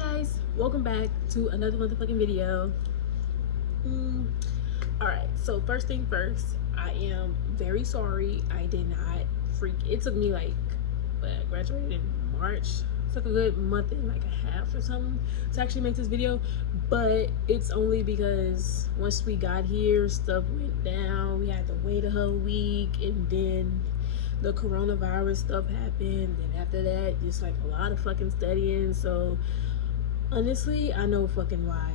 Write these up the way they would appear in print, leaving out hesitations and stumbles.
guys, welcome back to another motherfucking video. Alright, so first thing first, I am very sorry I did not it took me like, I graduated in March. It took a good month and like a half or something to actually make this video, but it's only because once we got here, stuff went down. We had to wait a whole week, and then the coronavirus stuff happened, and after that, just like a lot of fucking studying. So honestly, I know fucking why.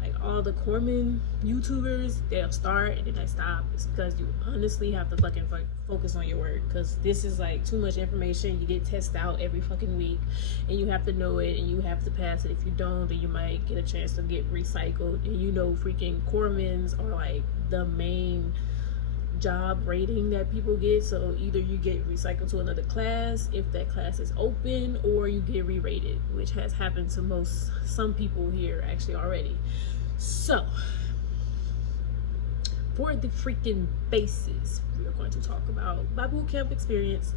Like all the Corpsman YouTubers, they'll start and then they stop. It's because you honestly have to fucking focus on your work, because this is like too much information. You get tested out every fucking week and you have to know it and you have to pass it. If you don't, then you might get a chance to get recycled. And you know, freaking Corpsmans are like the main job rating that people get. So either you get recycled to another class if that class is open, or you get re-rated, which has happened to some people here actually already. So for the freaking basis, we are going to talk about my bootcamp experience,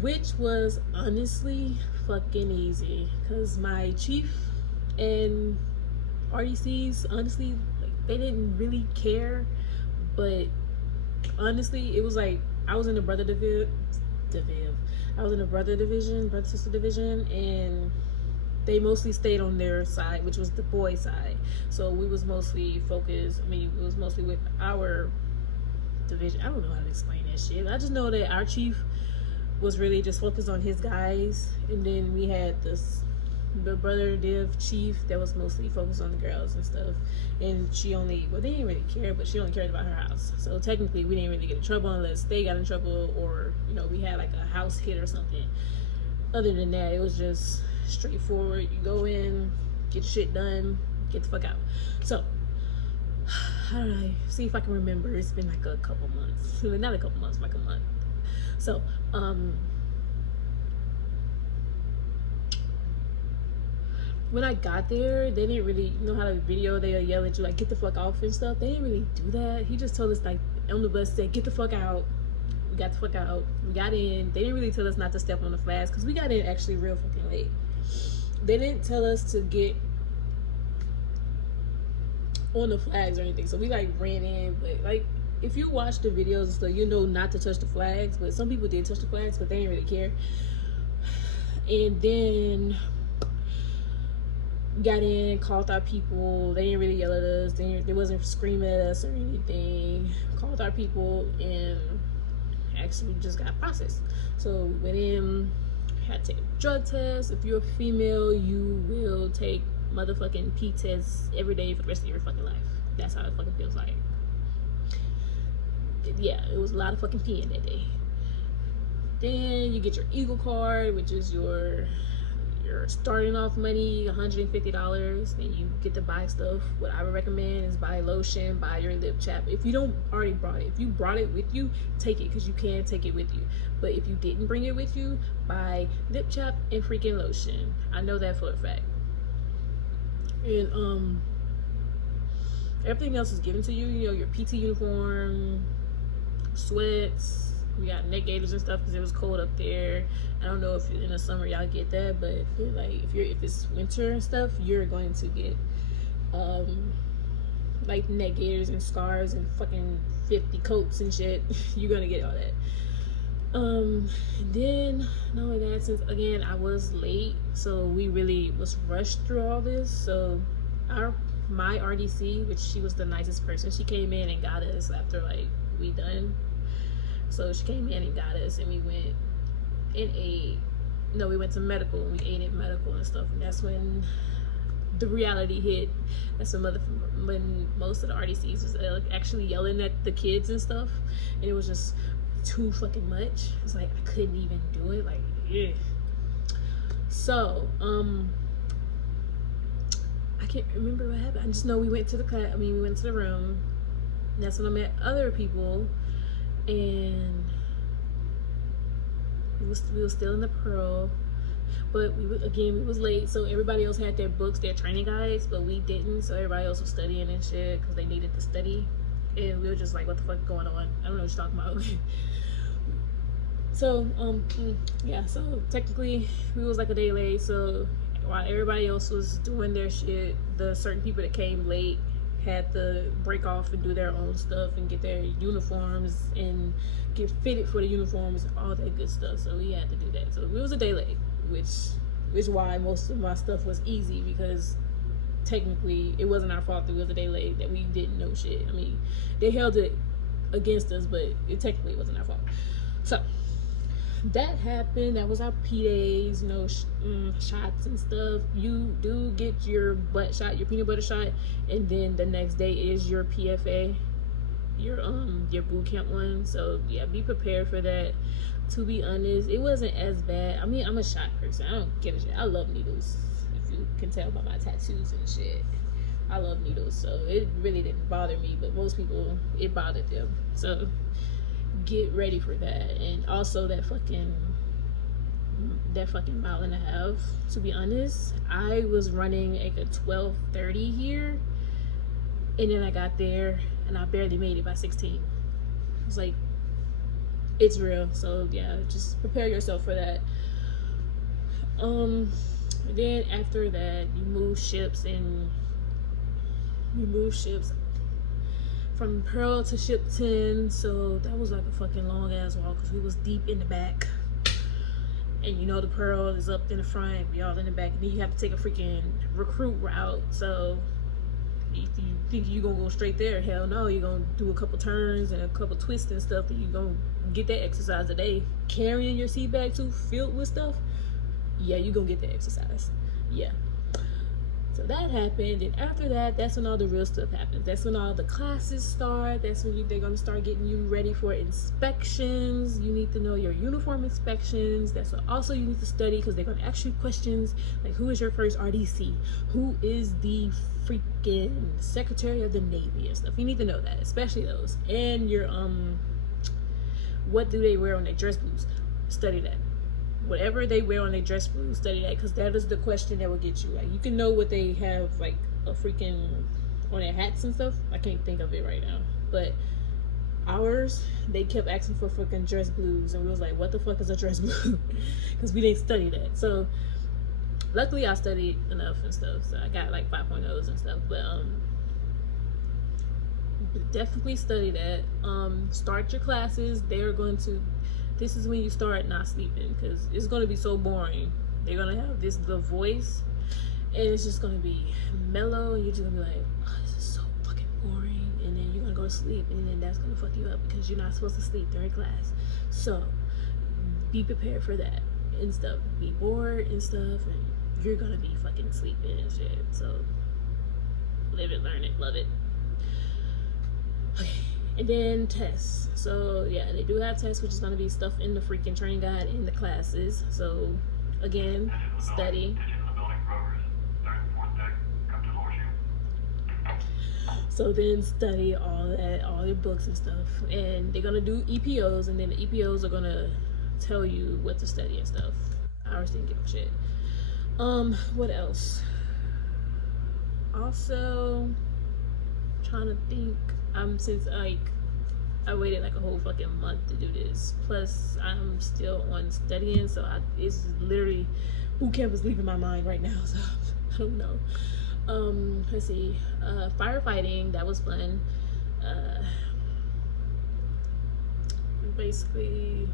which was honestly fucking easy, because my chief and RDCs, honestly, like, they didn't really care. But honestly, it was like I was in the brother sister division, and they mostly stayed on their side, which was the boy side. So we was mostly focused, it was mostly with our division. I don't know how to explain that shit. I just know that our chief was really just focused on his guys, and then we had the brother div chief that was mostly focused on the girls and stuff. And they didn't really care, but she only cared about her house. So technically we didn't really get in trouble unless they got in trouble, or we had like a house hit or something. Other than that, it was just straightforward. You go in, get shit done, get the fuck out. So how do I see if I can remember? It's been like a couple months. Not a couple months, like a month. So when I got there, they didn't really know how to video. They'll yell at you like, get the fuck off and stuff. They didn't really do that. He just told us, like, on the bus, said, get the fuck out. We got the fuck out. We got in. They didn't really tell us not to step on the flags, because we got in actually real fucking late. They didn't tell us to get on the flags or anything. So we like ran in, but like, if you watch the videos and stuff, you know not to touch the flags. But some people did touch the flags, but they didn't really care. And then got in, called our people. They didn't really yell at us. They wasn't screaming at us or anything. Called our people and actually just got processed. So we went in, had to take a drug test. If you're a female, you will take motherfucking pee tests every day for the rest of your fucking life. That's how it fucking feels like. Yeah, it was a lot of fucking peeing that day. Then you get your Eagle card, which is your starting off money, $150. Then you get to buy stuff. What I would recommend is buy lotion, buy your lip chap. If you don't already brought it, if you brought it with you, take it, because you can take it with you. But if you didn't bring it with you, buy lip chap and freaking lotion. I know that for a fact. And everything else is given to you. Your PT uniform, sweats. We got neck gaiters and stuff because it was cold up there. I don't know if in the summer y'all get that, but if it's winter and stuff, you're going to get like neck gaiters and scarves and fucking 50 coats and shit. You're gonna get all that. Then not only that, since again I was late, so we really was rushed through all this. So my RDC, which she was the nicest person, she came in and got us after like we done. So she came in and got us, and we went and ate. No, we went to medical, and we ate at medical and stuff. And that's when the reality hit. That's when most of the RDCs was actually yelling at the kids and stuff, and it was just too fucking much. It's like I couldn't even do it. Like, yeah. So I can't remember what happened. I just know we went to the class. We went to the room. And that's when I met other people. And we were still in the Pearl, but we was late, so everybody else had their books, their training guides, but we didn't. So everybody else was studying and shit because they needed to study, and we were just like, what the fuck is going on? I don't know what you're talking about. So yeah, so technically we was like a day late, so while everybody else was doing their shit, the certain people that came late had to break off and do their own stuff and get their uniforms and get fitted for the uniforms and all that good stuff. So we had to do that. So it was a day late, which is why most of my stuff was easy, because technically it wasn't our fault that we was a day late, that we didn't know shit. I mean, they held it against us, but it technically wasn't our fault. So that happened. That was our P days, you know, shots and stuff. You do get your butt shot, your peanut butter shot, and then the next day is your PFA, your boot camp one. So yeah, be prepared for that. To be honest, it wasn't as bad. I mean, I'm a shot person. I don't give a shit. I love needles. If you can tell by my tattoos and shit, I love needles. So it really didn't bother me, but most people, it bothered them. So get ready for that. And also that fucking mile and a half. To be honest, I was running like a 12:30 here, and then I got there and I barely made it by 16. I was like, it's real. So yeah, just prepare yourself for that. Then after that, you move ships from Pearl to ship 10. So that was like a fucking long ass walk, because we was deep in the back, and you know the Pearl is up in the front, we all in the back, and then you have to take a freaking recruit route. So if you think you're gonna go straight there, hell no, you're gonna do a couple turns and a couple twists and stuff, and you're gonna get that exercise today. Carrying your seat bag too filled with stuff, yeah, you're gonna get that exercise. Yeah. So that happened, and after that, that's when all the real stuff happens. That's when all the classes start. That's when they're gonna start getting you ready for inspections. You need to know your uniform inspections. That's what also you need to study, because they're gonna ask you questions like, who is your first RDC? Who is the freaking Secretary of the Navy and stuff? You need to know that, especially those. And your what do they wear on their dress blues? Study that. Whatever they wear on their dress blues, study that, because that is the question that will get you. Like, you can know what they have, like, a freaking on their hats and stuff. I can't think of it right now, but ours, they kept asking for freaking dress blues, and we was like, what the fuck is a dress blue? Because we didn't study that. So luckily I studied enough and stuff, so I got like 5.0s and stuff. But definitely study that. Start your classes. They're going to, this is when you start not sleeping, because it's going to be so boring. They're going to have this the voice, and it's just going to be mellow, and you're just going to be like, oh, this is so fucking boring. And then you're going to go to sleep, and then that's going to fuck you up, because you're not supposed to sleep during class. So be prepared for that and stuff. Be bored and stuff, and you're going to be fucking sleeping and shit. So live it, learn it, love it. Okay. And then tests. So yeah, they do have tests, which is going to be stuff in the freaking training guide in the classes. So again, study. So then study all that, all your books and stuff. And they're going to do EPOs, and then the EPOs are going to tell you what to study and stuff. I always didn't give a shit. What else? Also, trying to think. Since like I waited like a whole fucking month to do this, plus I'm still on studying, so it's literally, boot camp is leaving my mind right now, so I don't know. Let's see, firefighting, that was fun. Basically,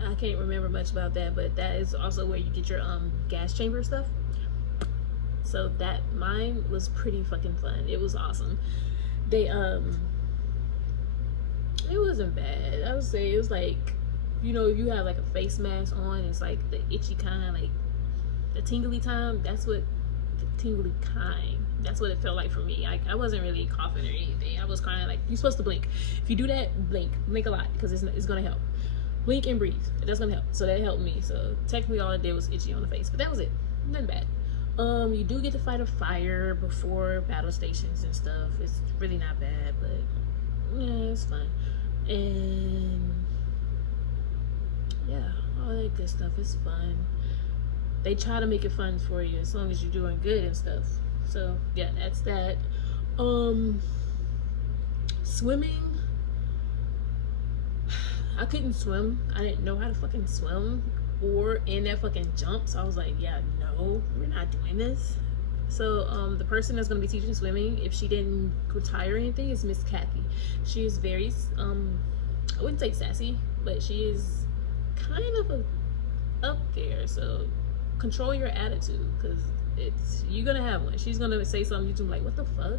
I can't remember much about that, but that is also where you get your gas chamber stuff. So that, mine was pretty fucking fun. It was awesome. They it wasn't bad. I would say it was like, you know, you have like a face mask on, it's like the itchy kind, like the tingly time. That's what it felt like for me. I wasn't really coughing or anything. I was kind of like, you're supposed to blink. If you do that, blink a lot, because it's gonna help. Blink and breathe. That's gonna help. So that helped me. So technically all I did was itchy on the face, but that was it. Nothing bad. You do get to fight a fire before battle stations and stuff. It's really not bad, but yeah, it's fun. And yeah, all that good stuff is fun. They try to make it fun for you as long as you're doing good and stuff. So yeah, that's that. Swimming, I couldn't swim. I didn't know how to fucking swim. or in that fucking jump. So I was like, yeah, no, we're not doing this. So the person that's going to be teaching swimming, if she didn't retire or anything, is Miss Kathy. She is very I wouldn't say sassy, but she is kind of up there. So control your attitude, because you're gonna have one. She's gonna say something you do like, what the fuck,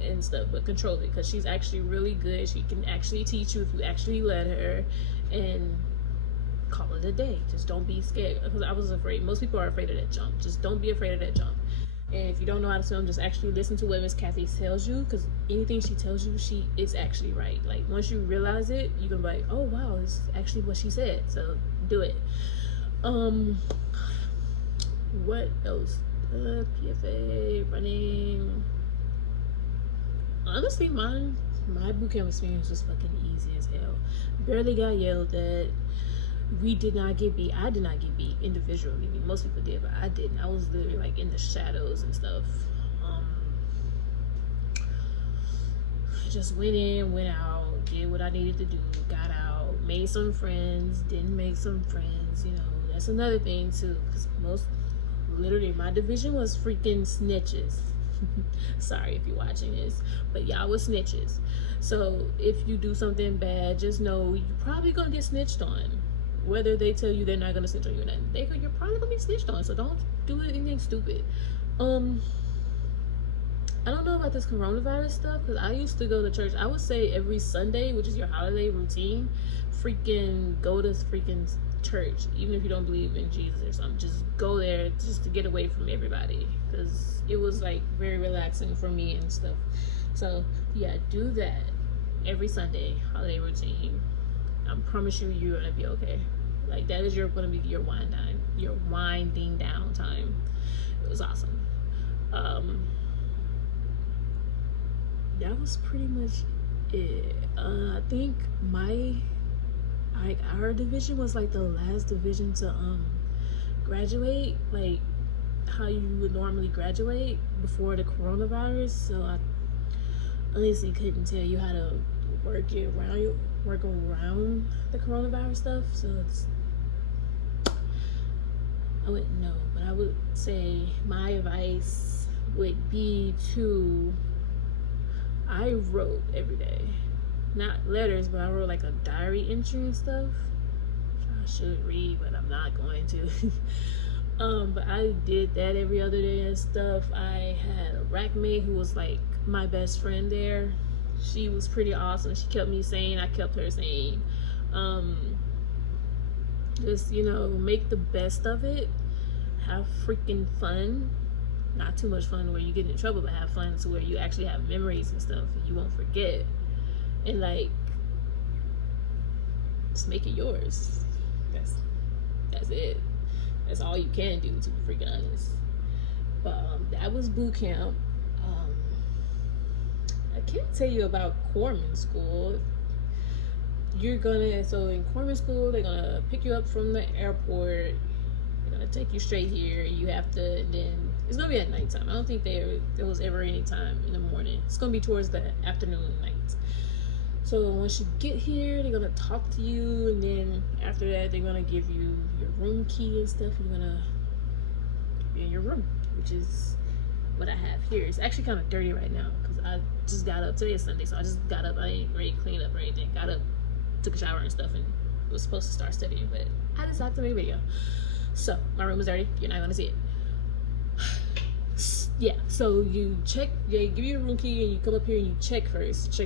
and stuff, but control it, because she's actually really good. She can actually teach you if you actually let her, and call it a day. Just don't be scared, because I was afraid. Most people are afraid of that jump. Just don't be afraid of that jump. And if you don't know how to swim, just actually listen to what Miss Kathy tells you, because anything she tells you, it's actually right. Like, once you realize it, you're gonna be like, oh wow, it's actually what she said. So do it. What else? PFA, running. Honestly, my bootcamp experience was fucking easy as hell. Barely got yelled at. We did not get beat. I did not get beat individually. I mean, most people did, but I didn't. I was literally like in the shadows and stuff. Just went in, went out, did what I needed to do, got out, made some friends, didn't make some friends. You know, that's another thing too, because literally my division was freaking snitches. Sorry if you're watching this, but y'all was snitches. So if you do something bad, just know you're probably gonna get snitched on. Whether they tell you they're not gonna snitch on you or not, you're probably gonna be snitched on. So don't do anything stupid. I don't know about this coronavirus stuff, because I used to go to church. I would say every Sunday, which is your holiday routine, freaking go to freaking church, even if you don't believe in Jesus or something. Just go there just to get away from everybody, because it was like very relaxing for me and stuff. So yeah, do that every Sunday, holiday routine. I promise you, you're gonna be okay. Like, that is gonna be your winding down time. It was awesome. That was pretty much it. I think our division was like the last division to graduate, like how you would normally graduate before the coronavirus. So I honestly couldn't tell you how to work around the coronavirus stuff. So I wouldn't know, but I would say my advice would be I wrote every day, not letters, but I wrote like a diary entry and stuff. I should read, but I'm not going to. But I did that every other day and stuff. I had a rack mate who was like my best friend there. She was pretty awesome. She kept me sane. I kept her sane. Just, make the best of it. Have freaking fun. Not too much fun where you get in trouble, but have fun to where you actually have memories and stuff and you won't forget. And like, just make it yours. That's it. That's all you can do, to be freaking honest. But that was boot camp. I can't tell you about Corpsman school. So in Corpsman school, they're gonna pick you up from the airport. They're gonna take you straight here. You have to, then it's gonna be at nighttime. I don't think there was ever any time in the morning. It's gonna be towards the afternoon, night. So once you get here, they're gonna talk to you, and then after that, they're gonna give you your room key and stuff. You're gonna be in your room, which is what I have here. It's actually kind of dirty right now because I just got up. Today is Sunday, so I just got up. I ain't ready to clean up or anything. Got up, took a shower and stuff, and was supposed to start studying, but I decided to make a video. So my room is dirty. You're not gonna see it. Yeah, so you check, they give you a room key and you come up here and you check first.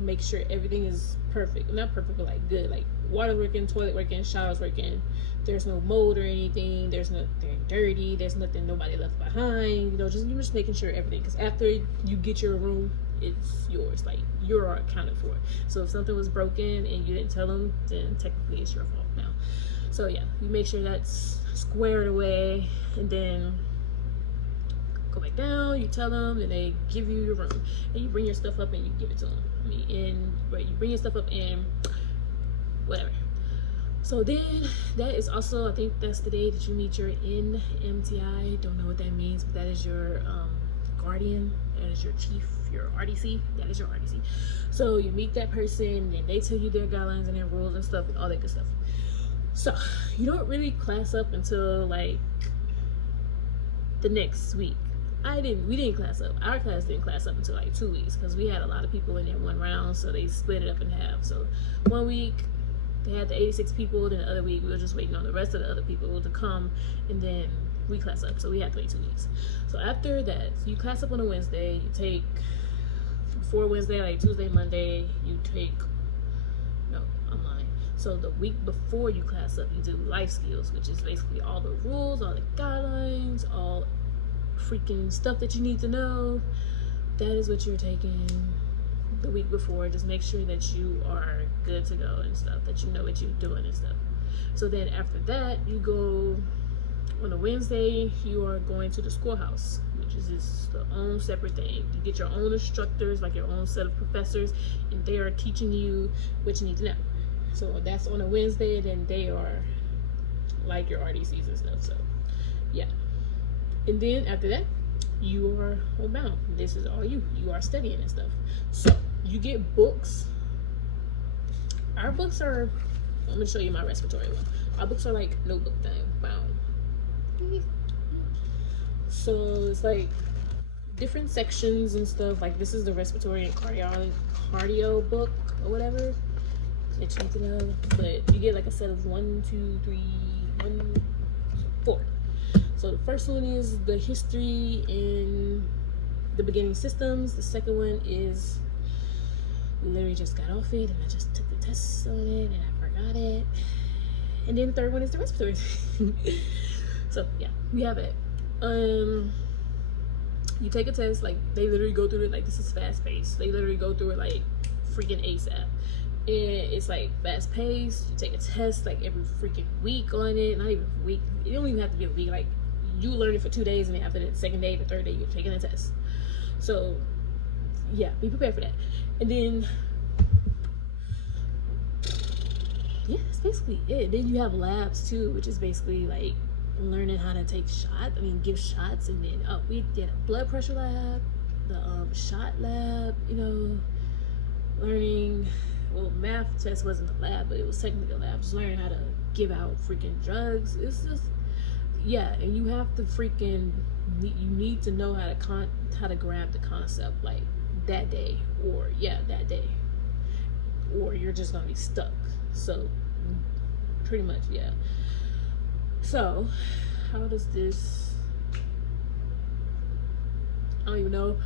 Make sure everything is perfect. Not perfect, but like good. Like water working, toilet working, showers working. There's no mold or anything. There's nothing dirty. There's nothing nobody left behind. You're just making sure everything. Because after you get your room, it's yours. Like, you're accounted for. So if something was broken and you didn't tell them, then technically it's your fault now. So yeah, you make sure that's squared away, and then go back down, you tell them, and they give you your room, and you bring your stuff up and you give it to them. You bring your stuff up and whatever. So then that is also, I think that's the day that you meet your NMTI. Don't know what that means, but that is your guardian, that is your chief, your RDC, that is your RDC. So you meet that person and they tell you their guidelines and their rules and stuff and all that good stuff. So you don't really class up until like the next week. We didn't class up. Our class didn't class up until like 2 weeks because we had a lot of people in there one round, so they split it up in half. So 1 week they had the 86 people, then the other week we were just waiting on the rest of the other people to come, and then we class up. So we had 22 weeks. So after that, you class up on a Wednesday. You take before Wednesday, like Tuesday, Monday, you take online. So the week before you class up, you do life skills, which is basically all the rules, all the guidelines, all freaking stuff that you need to know. That is what you're taking the week before. Just make sure that you are good to go and stuff, that you know what you're doing and stuff. So then after that, you go on a Wednesday, you are going to the schoolhouse, which is just the own separate thing. You get your own instructors, like your own set of professors, and they are teaching you what you need to know. So that's on a Wednesday, and then they are like your RDCs and stuff. So yeah. And then after that, you are homebound. This is all you are studying and stuff. So you get books. Our books are, I'm gonna show you my respiratory one. Our books are like notebook bound. So it's like different sections and stuff. Like this is the respiratory and cardio book or whatever that you need to know. But you get like a set of 4. So the first one is the history and the beginning systems. The second one is, we literally just got off it and I just took the test on it and I forgot it. And then the third one is the respiratory. So yeah, we have it. You take a test, like they literally go through it, like this is fast paced. They literally go through it like freaking ASAP. And it's like fast paced. You take a test like every freaking week on it. Not even a week. It don't even have to be a week. Like you learn it for 2 days, and then after the second day, the third day, you're taking a test. So yeah, be prepared for that. And then yeah, that's basically it. Then you have labs too, which is basically like learning how to take shots. I mean, give shots. And then we did a blood pressure lab, the shot lab. You know, learning. Well, math test wasn't a lab, but it was technically a lab. Just learning how to give out freaking drugs. It's just, yeah, and you have to freaking, you need to know how to grab the concept like that day, or that day, or you're just gonna be stuck. So pretty much, yeah. So how does this, I don't even know,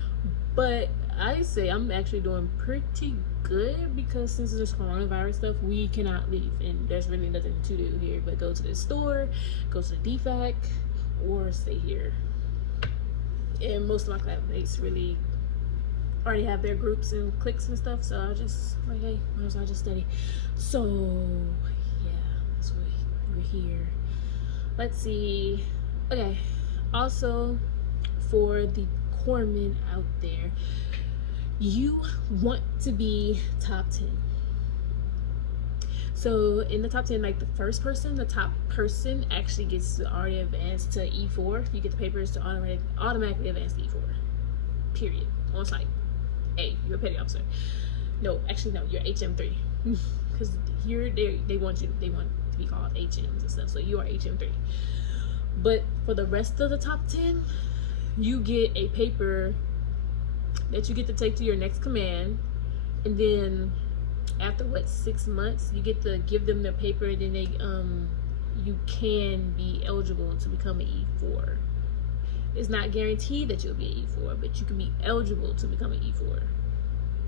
but I say I'm actually doing pretty good because since this coronavirus stuff, we cannot leave and there's really nothing to do here but go to the store, go to the DFAC, or stay here. And most of my classmates really already have their groups and cliques and stuff, so I just like, hey, might as well just study. So yeah, that's why we're here. Let's see. Okay, also for the corpsmen out there, you want to be top 10. So in the top 10, like the top person actually gets to already advance to E4. You get the papers to automatically advance to E4. Period. On site. Hey, you're a petty officer. No, actually no, you're HM3. Because here they want to be called HMs and stuff. So you are HM3. But for the rest of the top 10, you get a paper that you get to take to your next command, and then after 6 months you get to give them the paper, and then they you can be eligible to become an E4. It's not guaranteed that you'll be an E4, but you can be eligible to become an E4.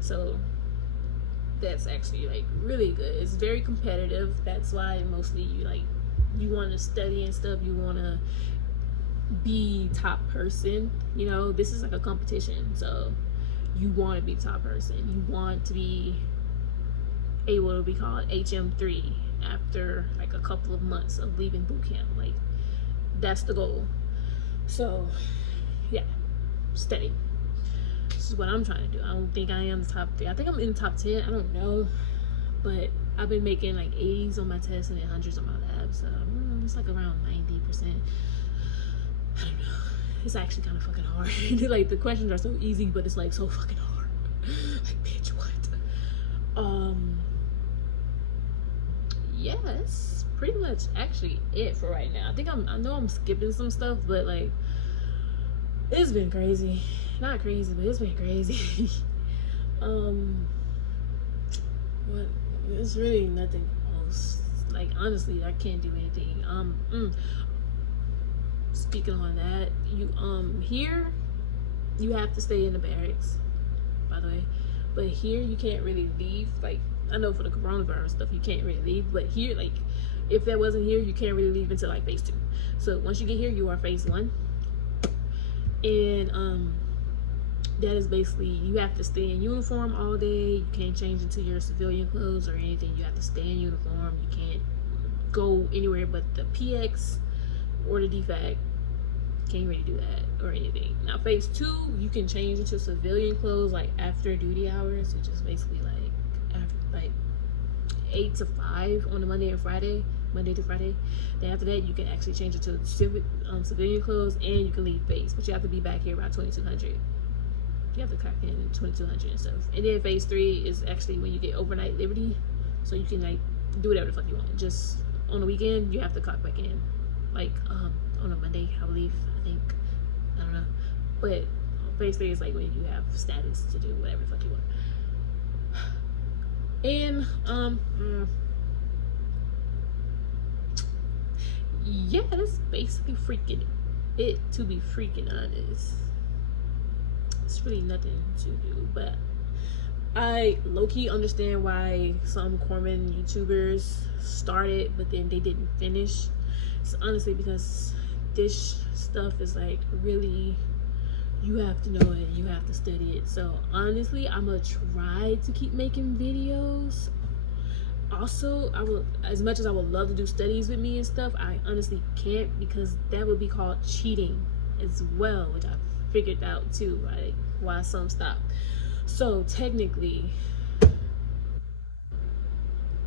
So that's actually like really good. It's very competitive. That's why mostly you want to study and stuff. You want to be top person. You know, this is like a competition, so you want to be top person. You want to be able to be called HM3 after like a couple of months of leaving boot camp. Like that's the goal. So yeah, study. This is what I'm trying to do. I don't think I am the top 3. I think I'm in the top 10. I don't know, but I've been making like 80s on my tests and then 100s on my labs. So it's like around 90%. I don't know. It's actually kind of fucking hard. Like the questions are so easy, but it's like so fucking hard. Like bitch, what? Yeah, that's pretty much much actually it for right now. I know I'm skipping some stuff, but like it's been crazy. Not crazy, but it's been crazy. What? It's really nothing else. Like honestly, I can't do anything. Speaking on that, you here you have to stay in the barracks, by the way. But here you can't really leave. Like I know for the coronavirus stuff you can't really leave, but here, like if that wasn't here, you can't really leave until like phase 2. So once you get here, you are phase 1, and that is basically you have to stay in uniform all day. You can't change into your civilian clothes or anything. You have to stay in uniform. You can't go anywhere but the PX or the DFAC. Can't really do that or anything. Now phase 2, you can change into civilian clothes like after duty hours, which is basically like after like 8 to 5 on a Monday and Friday, Monday to Friday. Then after that, you can actually change it to civilian clothes, and you can leave base, but you have to be back here by 2200. You have to clock in 2200 and stuff. And then phase 3 is actually when you get overnight liberty, so you can like do whatever the fuck you want. Just on the weekend, you have to clock back in, like on a Monday, I believe. I don't know, but phase 3 is like when you have status to do whatever the fuck you want. And yeah, that's basically freaking it, to be freaking honest. It's really nothing to do, but I low-key understand why some Corpsman YouTubers started but then they didn't finish. It's honestly because this stuff is like really, you have to know it, you have to study it. So honestly, I'm gonna try to keep making videos. Also, I will, as much as I would love to do studies with me and stuff, I honestly can't, because that would be called cheating as well, which I figured out too, like why some stop. So technically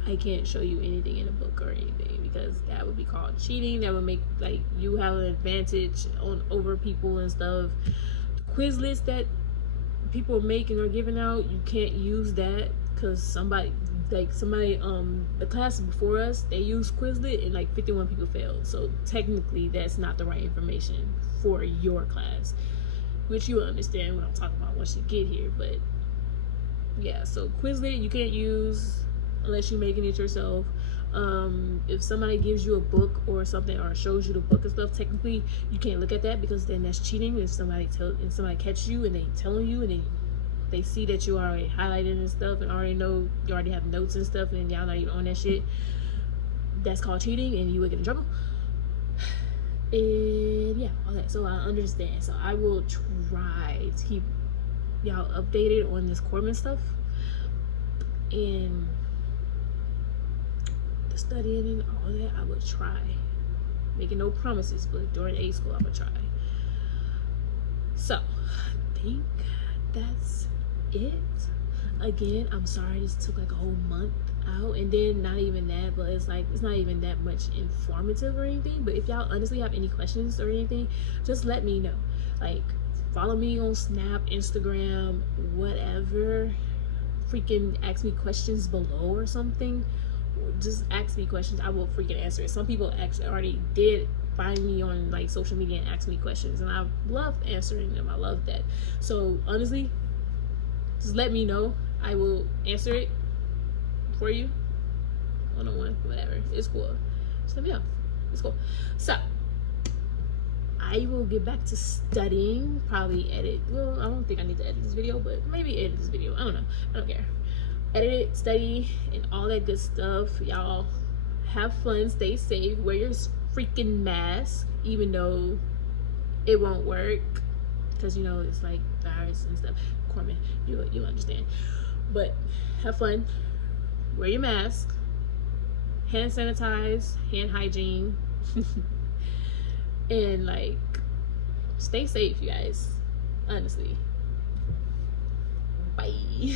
I can't show you anything in a book or anything, because that would be called cheating. That would make like you have an advantage on over people and stuff. Quizlets that people are making or giving out, you can't use that, because somebody the class before us, they used Quizlet and like 51 people failed. So technically that's not the right information for your class, which you will understand what I'm talking about once you get here. But yeah, so Quizlet you can't use unless you're making it yourself. If somebody gives you a book or something, or shows you the book and stuff, technically you can't look at that, because then that's cheating. If somebody catch you and they telling you, and they see that you already highlighted and stuff and already know you already have notes and stuff, and y'all not even on that shit, that's called cheating, and you will get in trouble. And yeah, all that. So I understand. So I will try to keep y'all updated on this Corpsman stuff, and the studying and all that. I will try. Making no promises, but during A school I will try. So I think that's it. Again, I'm sorry this took like a whole month out, and then not even that, but it's like it's not even that much informative or anything. But if y'all honestly have any questions or anything, just let me know. Like follow me on Snap, Instagram, whatever. Freaking ask me questions below or something. Just ask me questions, I will freaking answer it. Some people actually already did find me on like social media and ask me questions, and I love answering them. I love that. So honestly, just let me know. I will answer it for you, one-on-one, whatever. It's cool. Just let me know. It's cool. So I will get back to studying, probably edit. Well, I don't think I need to edit this video, but maybe edit this video. I don't know. I don't care. Edit it, study, and all that good stuff. Y'all have fun, stay safe, wear your freaking mask, even though it won't work, because you know it's like virus and stuff. Corpsman, you understand. But have fun, wear your mask, hand sanitize, hand hygiene, and like stay safe, you guys. Honestly, bye.